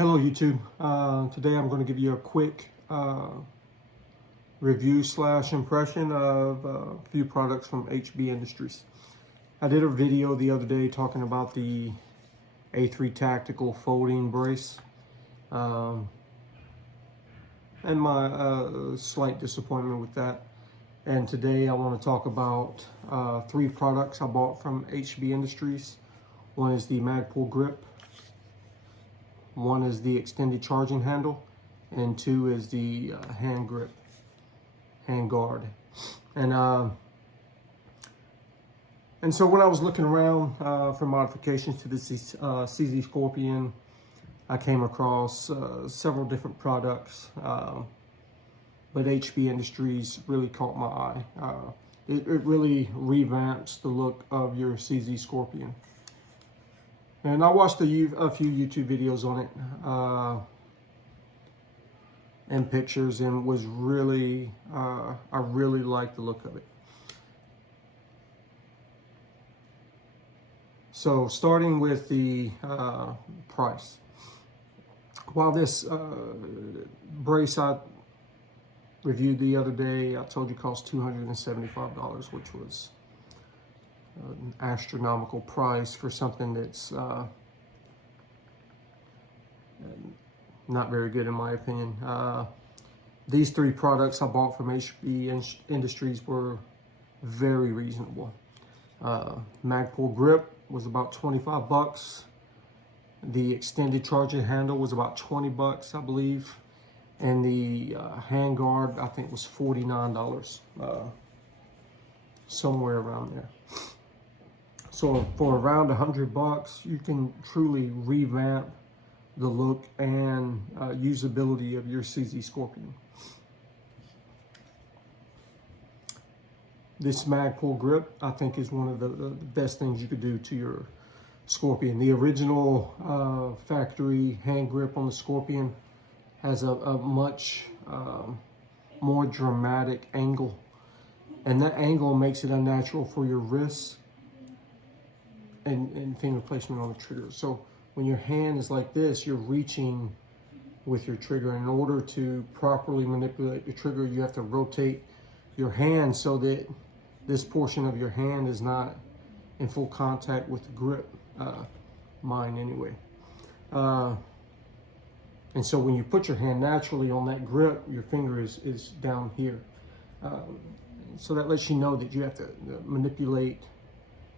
Hello YouTube. Today I'm going to give you a quick review / impression of a few products from HB Industries. I did a video the other day talking about the A3 Tactical folding brace and my slight disappointment with that. And today I want to talk about 3 products I bought from HB Industries. One is the Magpul Grip. One is the extended charging handle, and 2 is the hand grip, hand guard. And so when I was looking around for modifications to the CZ Scorpion, I came across several different products, but HB Industries really caught my eye. It really revamps the look of your CZ Scorpion. And I watched a few YouTube videos on it and pictures, and was really, I really liked the look of it. So starting with the price. While this brace I reviewed the other day, I told you cost $275, which was an astronomical price for something that's not very good in my opinion. These 3 products I bought from HB Industries were very reasonable. Magpul Grip was about 25 bucks. The extended charging handle was about 20 bucks, I believe. And the hand guard, I think, was $49, somewhere around there. So for around 100 bucks, you can truly revamp the look and usability of your CZ Scorpion. This Magpul Grip, I think, is one of the best things you could do to your Scorpion. The original factory hand grip on the Scorpion has a much more dramatic angle, and that angle makes it unnatural for your wrists and finger placement on the trigger. So when your hand is like this, you're reaching with your trigger. In order to properly manipulate the trigger, you have to rotate your hand so that this portion of your hand is not in full contact with the grip, mine anyway. And so when you put your hand naturally on that grip, your finger is down here. So that lets you know that you have to manipulate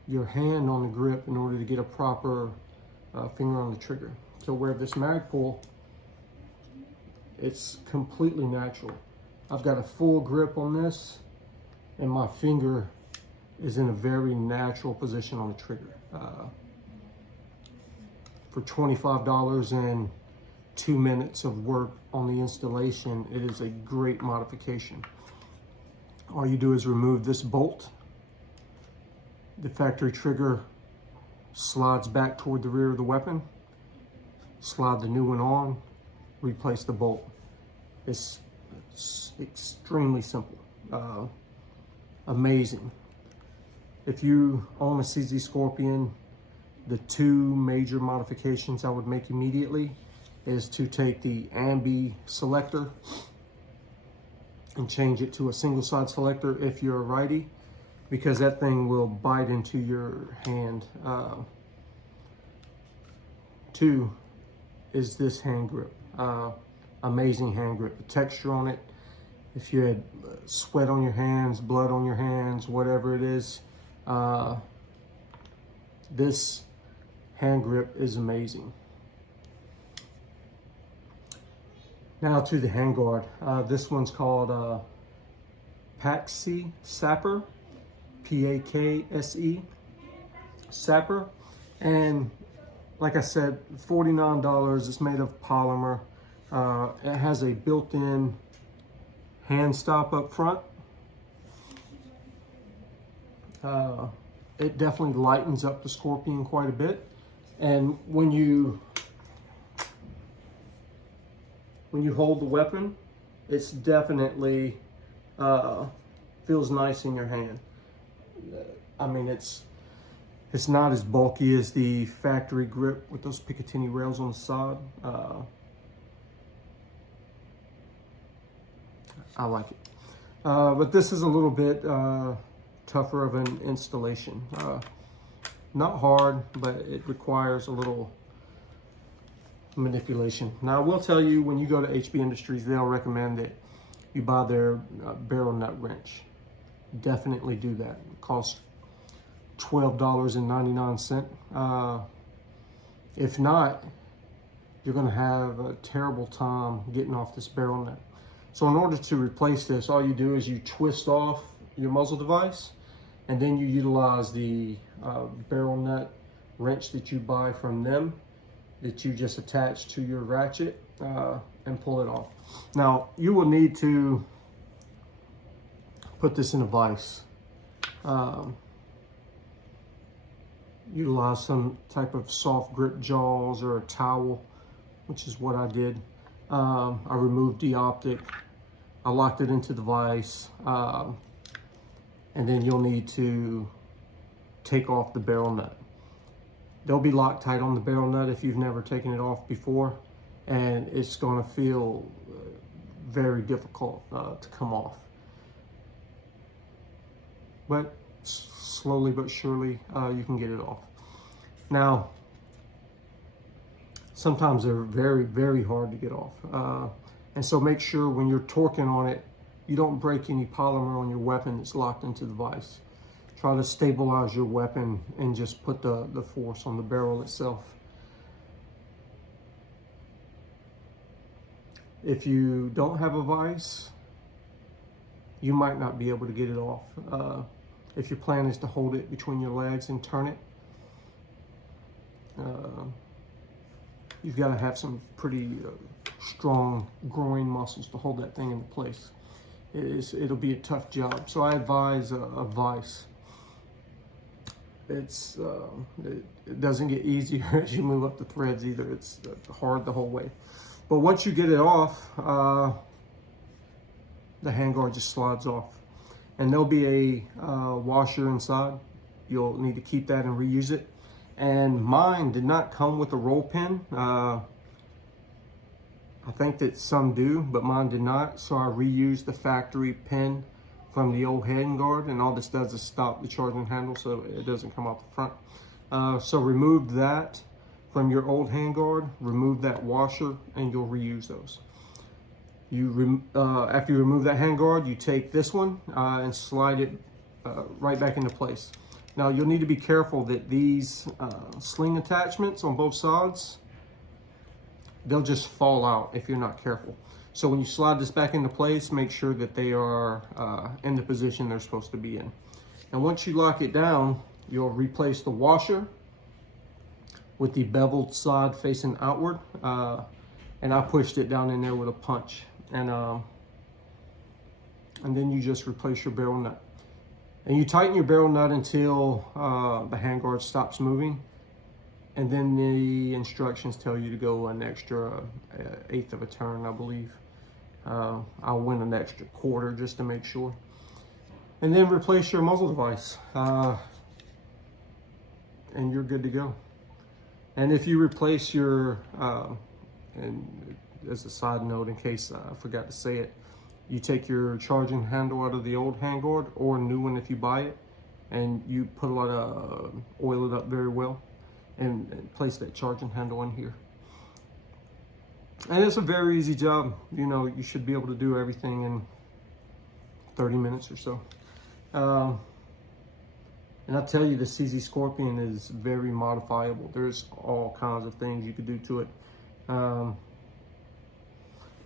your hand on the grip in order to get a proper finger on the trigger. So where this Magpul, it's completely natural. I've got a full grip on this, and my finger is in a very natural position on the trigger. For $25 and 2 minutes of work on the installation, it is a great modification. All you do is remove this bolt. The factory trigger slides back toward the rear of the weapon. Slide the new one on, replace the bolt. It's extremely simple, amazing. If you own a CZ Scorpion, the 2 major modifications I would make immediately is to take the ambi selector and change it to a single side selector if you're a righty, because that thing will bite into your hand. 2 is this hand grip. Amazing hand grip. The texture on it, if you had sweat on your hands, blood on your hands, whatever it is, this hand grip is amazing. Now to the hand guard. This one's called Pakse Sapper, P-A-K-S-E, Sapper. And like I said, $49. It's made of polymer. It has a built-in hand stop up front. It definitely lightens up the Scorpion quite a bit. And when you hold the weapon, it's definitely feels nice in your hand. I mean, it's It's not as bulky as the factory grip with those Picatinny rails on the side. I like it. But this is a little bit tougher of an installation. Not hard, but it requires a little manipulation. Now, I will tell you, when you go to HB Industries, they'll recommend that you buy their barrel nut wrench. Definitely do that. It costs $12.99. If not, you're going to have a terrible time getting off this barrel nut. So in order to replace this, all you do is you twist off your muzzle device, and then you utilize the barrel nut wrench that you buy from them, that you just attach to your ratchet and pull it off. Now, you will need to put this in a vise. Utilize some type of soft grip jaws or a towel, which is what I did. I removed the optic, I locked it into the vise, and then you'll need to take off the barrel nut. They'll be Loctite on the barrel nut if you've never taken it off before, and it's going to feel very difficult to come off. But slowly but surely you can get it off. Now, sometimes they're very, very hard to get off. And so make sure when you're torquing on it, you don't break any polymer on your weapon that's locked into the vise. Try to stabilize your weapon and just put the force on the barrel itself. If you don't have a vise, you might not be able to get it off. If your plan is to hold it between your legs and turn it, you've got to have some pretty strong groin muscles to hold that thing into place. It'll be a tough job. So I advise a vise. It doesn't get easier as you move up the threads either. It's hard the whole way. But once you get it off, the handguard just slides off. And there'll be a washer inside. You'll need to keep that and reuse it. And mine did not come with a roll pin. I think that some do, but mine did not. So I reused the factory pin from the old handguard, and all this does is stop the charging handle so it doesn't come out the front. So remove that from your old handguard, remove that washer, and you'll reuse those. After you remove that handguard, you take this one and slide it right back into place. Now, you'll need to be careful that these sling attachments on both sides, they'll just fall out if you're not careful. So when you slide this back into place, make sure that they are in the position they're supposed to be in. And once you lock it down, you'll replace the washer with the beveled side facing outward. And I pushed it down in there with a punch. And then you just replace your barrel nut. And you tighten your barrel nut until the handguard stops moving. And then the instructions tell you to go an extra eighth of a turn, I believe. I'll win an extra quarter just to make sure. And then replace your muzzle device. And you're good to go. And if you replace your, and as a side note, in case I forgot to say it, you take your charging handle out of the old handguard, or a new one if you buy it, and you put a lot of, oil it up very well, and place that charging handle in here. And it's a very easy job. You know, you should be able to do everything in 30 minutes or so. And I tell you, the CZ Scorpion is very modifiable. There's all kinds of things you could do to it.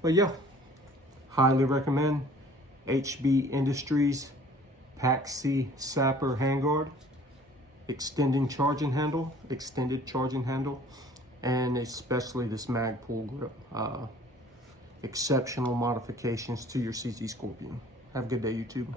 But yeah, highly recommend HB Industries Pakse Sapper handguard, extended charging handle, and especially this Magpul Grip. Exceptional modifications to your CZ Scorpion. Have a good day, YouTube.